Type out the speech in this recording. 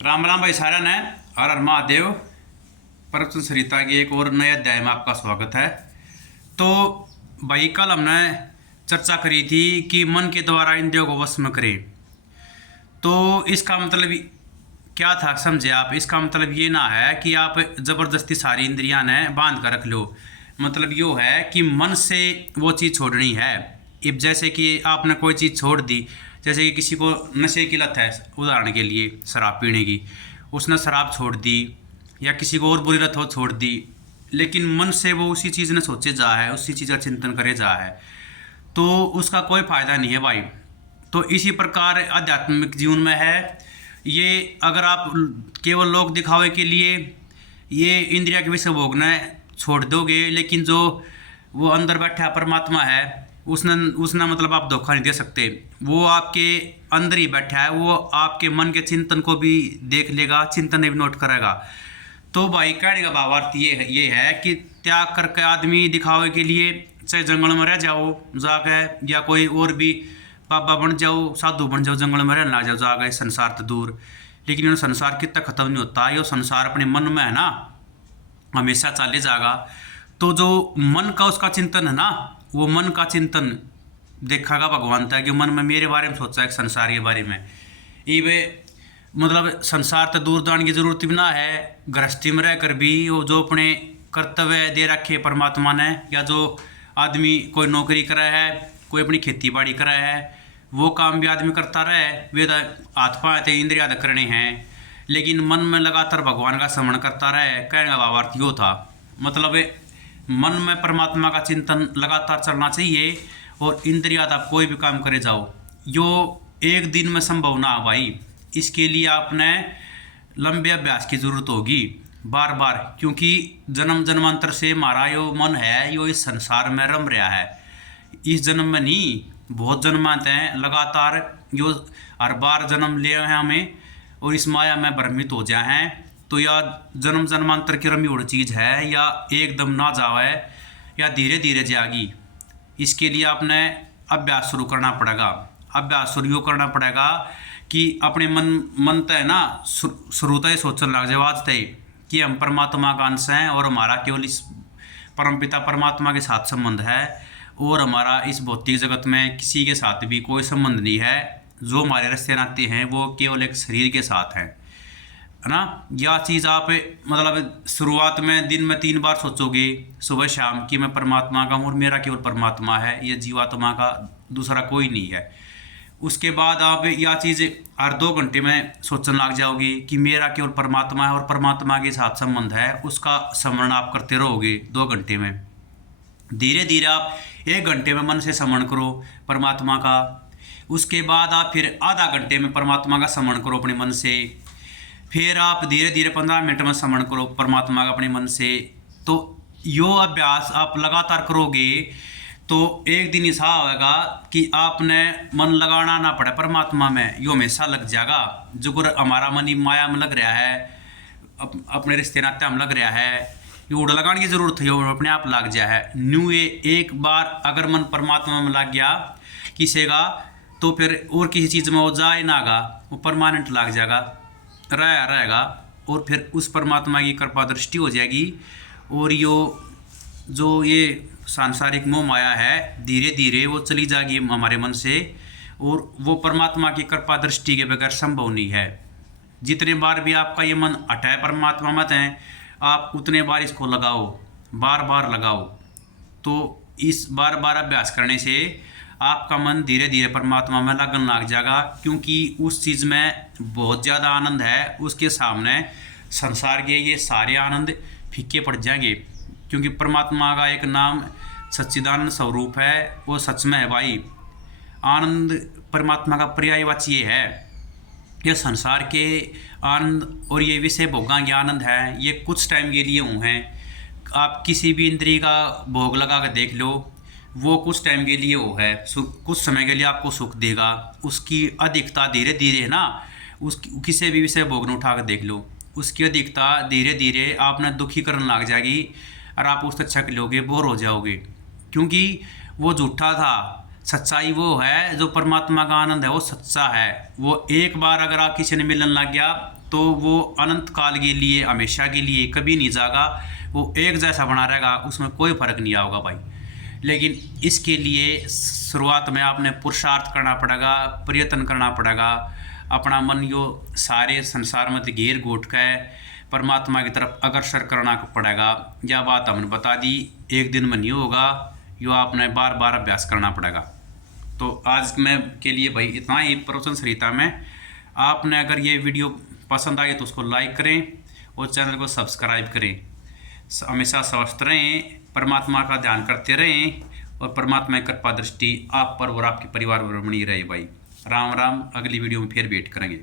राम राम भाई सारा ने हर हर महादेव। परम सरिता की एक और नए अध्याय में आपका स्वागत है। तो भाई कल हमने चर्चा करी थी कि मन के द्वारा इंद्रियों को वश में करें। तो इसका मतलब क्या था समझे आप? इसका मतलब ये ना है कि आप ज़बरदस्ती सारी इंद्रियां ने बांध कर रख लो। मतलब यो है कि मन से वो चीज़ छोड़नी है। अब जैसे कि आपने कोई चीज़ छोड़ दी, जैसे कि किसी को नशे की लत है, उदाहरण के लिए शराब पीने की, उसने शराब छोड़ दी, या किसी को और बुरी लत हो छोड़ दी, लेकिन मन से वो उसी चीज़ ने सोचे जा है, उसी चीज़ का चिंतन करे जा है, तो उसका कोई फायदा नहीं है भाई। तो इसी प्रकार आध्यात्मिक जीवन में है ये। अगर आप केवल लोक दिखावे के लिए ये इंद्रिया के विषय भोगना छोड़ दोगे, लेकिन जो वो अंदर बैठा परमात्मा है उसने उसने मतलब आप धोखा नहीं दे सकते। वो आपके अंदर ही बैठा है, वो आपके मन के चिंतन को भी देख लेगा, चिंतन भी नोट करेगा। तो भाई कहने का भावार्थ ये है कि त्याग करके आदमी दिखावे के लिए चाहे जंगल में रह जाओ जाके, या कोई और भी बाबा बन जाओ, साधु बन जाओ, जंगल में रहना जाओ जाके संसार तो दूर, लेकिन ये संसार कितना खत्म नहीं होता। ये संसार अपने मन में है ना, हमेशा चले जाएगा। तो जो मन का उसका चिंतन है ना, वो मन का चिंतन देखेगा भगवान था कि मन में मेरे बारे में सोचा है, संसार के बारे में। ये मतलब संसार तो दूर जाने की जरूरत भी ना है, गृहस्थी में रहकर भी वो जो अपने कर्तव्य दे रखे परमात्मा ने, या जो आदमी कोई नौकरी करे है, कोई अपनी खेती बाड़ी करे है, वो काम भी आदमी करता रहे। वे तो हाथ पाँव थे इंद्रिया करने हैं, लेकिन मन में लगातार भगवान का स्मरण करता रहे। कहने का भावार्थ यो था। मतलब मन में परमात्मा का चिंतन लगातार चलना चाहिए, और इंद्रिया आप कोई भी काम करे जाओ, यो एक दिन में संभव ना भाई। इसके लिए आपने लंबे अभ्यास की जरूरत होगी, बार बार, क्योंकि जन्म जन्मांतर से हमारा यो मन है यो इस संसार में रम रहा है। इस जन्म में नहीं, बहुत जन्म आते हैं लगातार, यो हर बार जन्म ले हैं हमें, और इस माया में भ्रमित हो जाए हैं। तो या जन्म जन्मांतर की रमी उड़ चीज़ है, या एकदम ना जावे, या धीरे धीरे जाएगी। इसके लिए आपने अभ्यास शुरू करना पड़ेगा। अभ्यास शुरू करना पड़ेगा कि अपने मन तय ना शुरू ही सोचने लग जाए आज तय कि हम परमात्मा का अंश हैं, और हमारा केवल इस परमपिता परमात्मा के साथ संबंध है, और हमारा इस भौतिक जगत में किसी के साथ भी कोई संबंध नहीं है। जो हमारे रिश्ते नाते हैं वो केवल एक शरीर के साथ हैं, है ना। यह चीज़ आप मतलब शुरुआत में दिन में 3 बार सोचोगे, सुबह शाम, कि मैं परमात्मा का हूँ और मेरा केवल परमात्मा है, ये जीवात्मा का दूसरा कोई नहीं है। उसके बाद आप यह चीज़ हर 2 घंटे में सोचने लग जाओगे कि मेरा केवल परमात्मा है और परमात्मा के साथ संबंध है। उसका स्मरण आप करते रहोगे 2 घंटे में। धीरे धीरे आप 1 घंटे में मन से स्मरण करो परमात्मा का। उसके बाद आप फिर आधा घंटे में परमात्मा का स्मरण करो अपने मन से। फिर आप धीरे धीरे 15 मिनट में स्मरण करो परमात्मा का अपने मन से। तो यो अभ्यास आप लगातार करोगे तो एक दिन ऐसा होगा कि आपने मन लगाना ना पड़े परमात्मा में, यो हमेशा लग जाएगा। जो हमारा मन ही माया में लग रहा है, अपने रिश्ते नाते में लग रहा है, ये उड़ लगाने की जरूरत है, अपने आप लग जाए है न्यू। ये एक बार अगर मन परमात्मा में लग गया किसेगा, तो फिर और किसी चीज़ में वो जाए ना गा, वो परमानेंट लग जाएगा, रहेगा। और फिर उस परमात्मा की कृपा दृष्टि हो जाएगी, और जो ये सांसारिक मोह माया है धीरे धीरे वो चली जाएगी हमारे मन से, और वो परमात्मा की कृपा दृष्टि के बगैर संभव नहीं है। जितने बार भी आपका ये मन हटाए परमात्मा मत है, आप उतने बार इसको लगाओ, बार बार लगाओ। तो इस बार बार अभ्यास करने से आपका मन धीरे धीरे परमात्मा में लगन लग जाएगा, क्योंकि उस चीज़ में बहुत ज़्यादा आनंद है। उसके सामने संसार के ये सारे आनंद फीके पड़ जाएंगे, क्योंकि परमात्मा का एक नाम सच्चिदानंद स्वरूप है, वो सच में है भाई। आनंद परमात्मा का पर्यायवाची ये है। ये संसार के आनंद और ये विषय भोगा के आनंद है, ये कुछ टाइम के लिए हुए हैं। आप किसी भी इंद्रिय का भोग लगा कर देख लो, वो कुछ टाइम के लिए वो है, कुछ समय के लिए आपको सुख देगा। उसकी अधिकता धीरे धीरे है ना, उसकी किसी भी विषय भोग उठा कर देख लो, उसकी अधिकता धीरे धीरे आपने दुखी करने लग जाएगी, और आप उससे छक लोगे, बोर हो जाओगे, क्योंकि वो झूठा था। सच्चाई वो है, जो परमात्मा का आनंद है वो सच्चा है। वो एक बार अगर आप किसी ने मिलन लग गया तो वो अनंत काल के लिए, हमेशा के लिए कभी नहीं जाएगा, वो एक जैसा बना रहेगा, उसमें कोई फर्क नहीं आएगा भाई। लेकिन इसके लिए शुरुआत में आपने पुरुषार्थ करना पड़ेगा, प्रयत्न करना पड़ेगा, अपना मन यो सारे संसार में घेर घोट के परमात्मा की तरफ अग्रसर करना पड़ेगा। यह बात हमने बता दी, एक दिन में नहीं होगा, यो आपने बार बार अभ्यास करना पड़ेगा। तो आज में के लिए भाई इतना ही प्रवचन संहिता में। आपने अगर ये वीडियो पसंद आई तो उसको लाइक करें और चैनल को सब्सक्राइब करें। हमेशा स्वस्थ रहें, परमात्मा का ध्यान करते रहें और परमात्मा की कृपा दृष्टि आप पर और आपके परिवार पर बनी रहे भाई। राम राम। अगली वीडियो में फिर भेंट करेंगे।